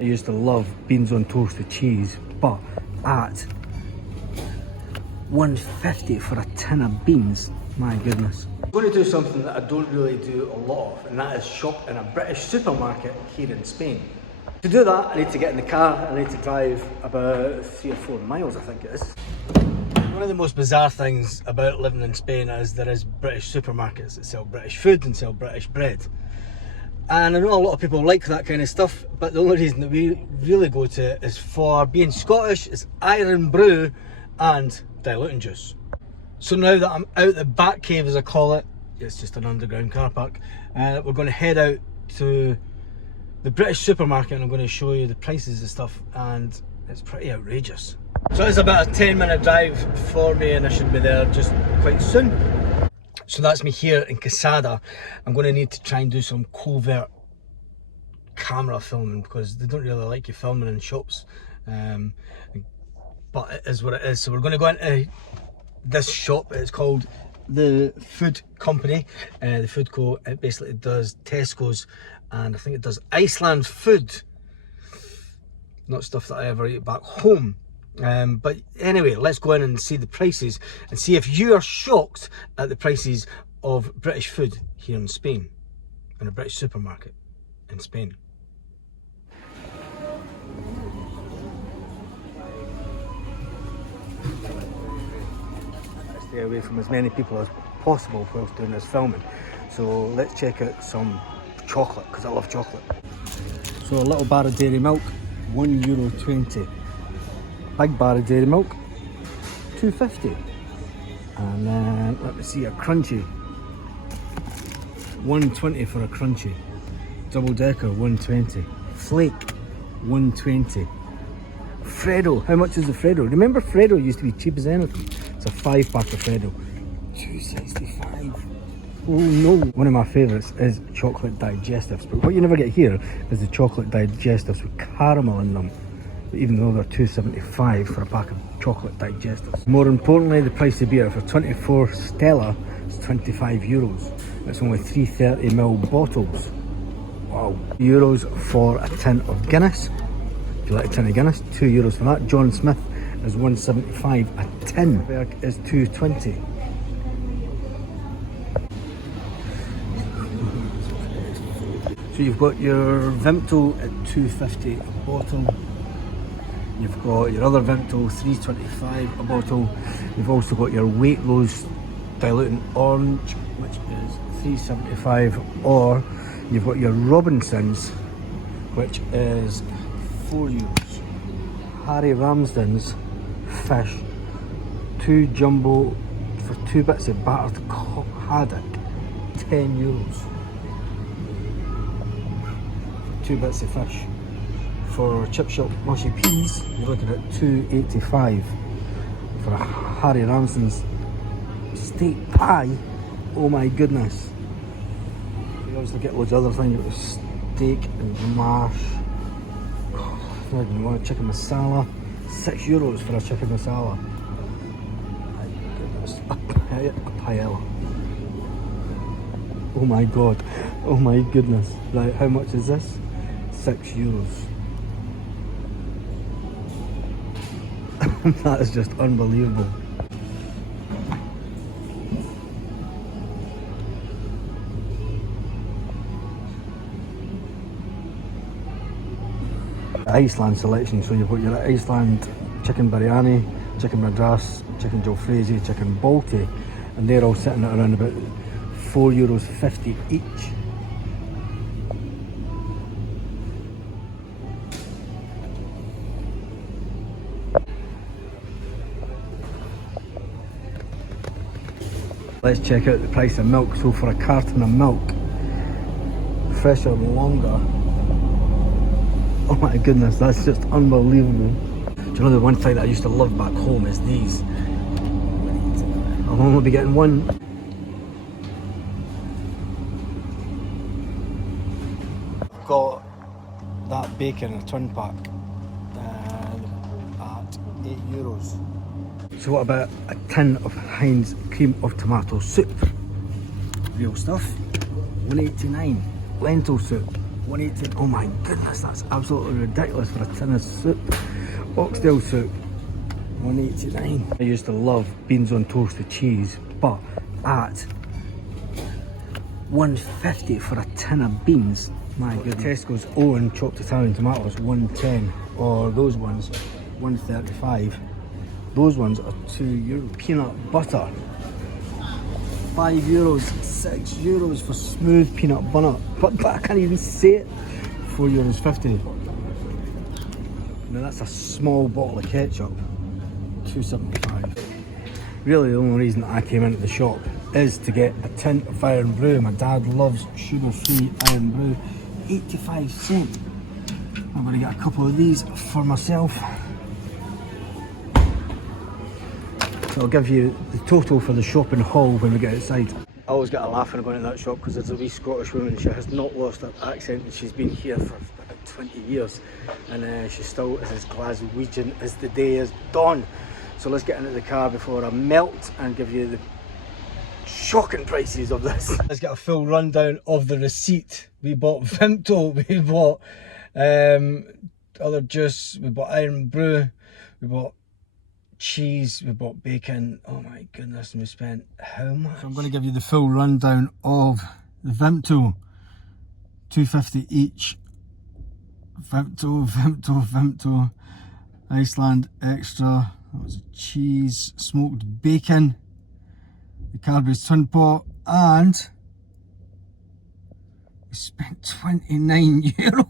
I used to love beans on toast with cheese, but at $1.50 for a tin of beans, my goodness. I'm going to do something that I don't really do a lot of, and that is shop in a British supermarket here in Spain. To do that, I need to get in the car, I need to drive about 3 or 4 miles, I think it is. One of the most bizarre things about living in Spain is there is British supermarkets that sell British food and sell British bread. And I know a lot of people like that kind of stuff, but the only reason that we really go to it is for being Scottish, it's iron brew and diluting juice. So now that I'm out the back cave, as I call it, it's just an underground car park, we're going to head out to the British supermarket and I'm going to show you the prices and stuff, and it's pretty outrageous. So it's about a 10-minute drive for me and I should be there just quite soon. So that's me here in Quesada. I'm going to need to try and do some covert camera filming because they don't really like you filming in shops. But it is what it is. So we're going to go into this shop. It's called the Food Company. The Food Co. It basically does Tesco's and I think it does Iceland food. Not stuff that I ever eat back home. But anyway, let's go in and see the prices and see if you are shocked at the prices of British food here in Spain, in a British supermarket in Spain. I stay away from as many people as possible whilst doing this filming. So let's check out some chocolate, because I love chocolate. So a little bar of dairy milk, €1.20. Big bar of dairy milk, $2.50. And then let me see, a crunchy, $1.20 for a crunchy. Double decker, $1.20. Flake, $1.20. Freddo, how much is the Freddo? Remember Freddo used to be cheap as anything. It's a 5-pack of Freddo, $2.65. Oh no. One of my favourites is chocolate digestives, but what you never get here is the chocolate digestives with caramel in them. Even though they're $2.75 for a pack of chocolate digestives. More importantly, the price of beer for 24 Stella is €25. It's only 330ml bottles. Wow. Euros for a tin of Guinness. If you like a tin of Guinness, €2 for that. John Smith is $1.75 a tin. Berg is $2.20. So you've got your Vimto at $2.50 a bottle. You've got your other Vimto, $3.25 a bottle. You've also got your Waitrose diluting orange, which is $3.75, or you've got your Robinsons, which is €4. Harry Ramsden's fish, 2 jumbo for 2 bits of battered haddock, €10. For 2 bits of fish. For chip shop mushy peas, you're looking at $2.85. For a Harry Ramsden's steak pie, oh my goodness. You obviously get loads of other things, you've got steak and mash. I don't even want a chicken masala. €6 for a chicken masala. My goodness, a paella. Oh my god, oh my goodness. Right, how much is this? €6. That is just unbelievable. Iceland selection, so you've got your Iceland chicken biryani, chicken madras, chicken jalfrezi, chicken balti, and they're all sitting at around about €4.50 each. Let's check out the price of milk. So for a carton of milk, fresher and longer, oh my goodness, that's just unbelievable. Do you know the one thing that I used to love back home is these? I'll only be getting one. I've got that bacon, a twin pack, at €8. So what about a tin of Heinz cream of tomato soup? Real stuff, $1.89. Lentil soup, 180. Oh my goodness, that's absolutely ridiculous for a tin of soup. Oxtail soup, 189. I used to love beans on toast with cheese, but at 150 for a tin of beans, my goodness. Tesco's own chopped Italian tomatoes, 110, or those ones, 135. Those ones are €2. Peanut butter, €5, €6 for smooth peanut butter. But I can't even say it. €4.50. Now that's a small bottle of ketchup, $2.75. Really, the only reason I came into the shop is to get a tin of Iron Brew. My dad loves sugar-free Iron Brew, 85¢. I'm going to get a couple of these for myself. So I'll give you the total for the shopping haul when we get outside. I always get a laugh when I go into that shop because there's a wee Scottish woman. She has not lost her accent and she's been here for about 20 years. And she still is as Glaswegian as the day is dawn. So let's get into the car before I melt and give you the shocking prices of this. Let's get a full rundown of the receipt. We bought Vimto, we bought other juice, we bought Iron Brew, we bought cheese, we bought bacon. Oh my goodness, and we spent how much? So I'm going to give you the full rundown of the Vimto. $2.50 each. Vimto. Iceland Extra. That was a cheese, smoked bacon, the Cadbury's Tin Pot, and we spent €29.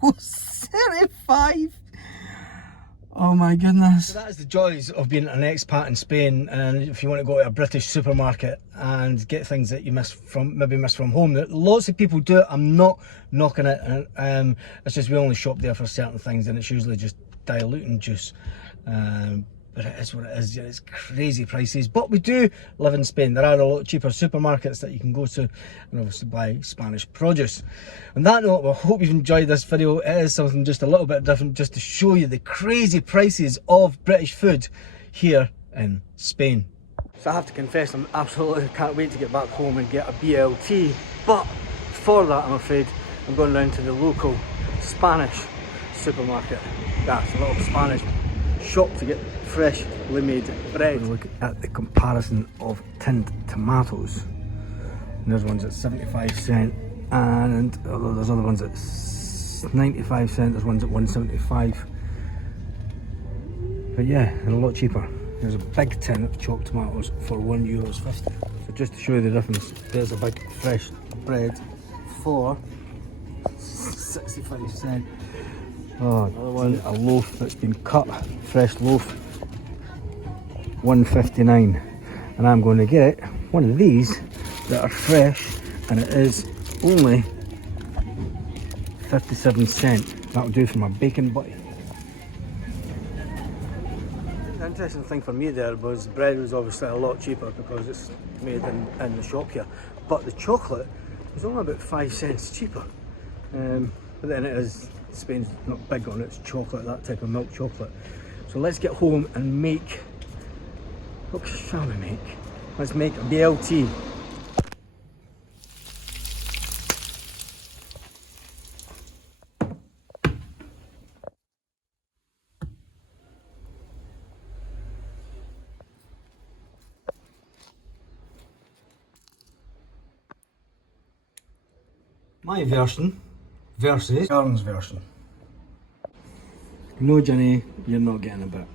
35. Oh my goodness. So that is the joys of being an expat in Spain, and if you want to go to a British supermarket and get things that you maybe miss from home. Lots of people do it, I'm not knocking it, and it's just we only shop there for certain things and it's usually just diluting juice. But it is what it is. It's crazy prices, but we do live in Spain. There are a lot cheaper supermarkets that you can go to and obviously buy Spanish produce. On that note, I hope you've enjoyed this video. It is something just a little bit different, just to show you the crazy prices of British food here in Spain. So I have to confess, I absolutely can't wait to get back home and get a BLT, but for that I'm afraid I'm going down to the local Spanish supermarket. That's a little Spanish shop to get freshly made bread. Look at the comparison of tinned tomatoes. And there's ones at 75¢, and although there's other ones at 95¢, there's ones at 175. But yeah, and a lot cheaper. There's a big tin of chopped tomatoes for €1.50. So just to show you the difference, there's a big fresh bread for 65¢. Oh, another one, a loaf that's been cut, fresh loaf, $1.59. And I'm going to get one of these that are fresh, and it is only 57¢. That'll do for my bacon butty. The interesting thing for me there was the bread was obviously a lot cheaper because it's made in the shop here, but the chocolate was only about 5 cents cheaper. But then it is, Spain's not big on its chocolate, that type of milk chocolate. So let's get home and make, what shall we make? Let's make a BLT. My version versus Gran's version. No, Jenny, you're not getting a bit.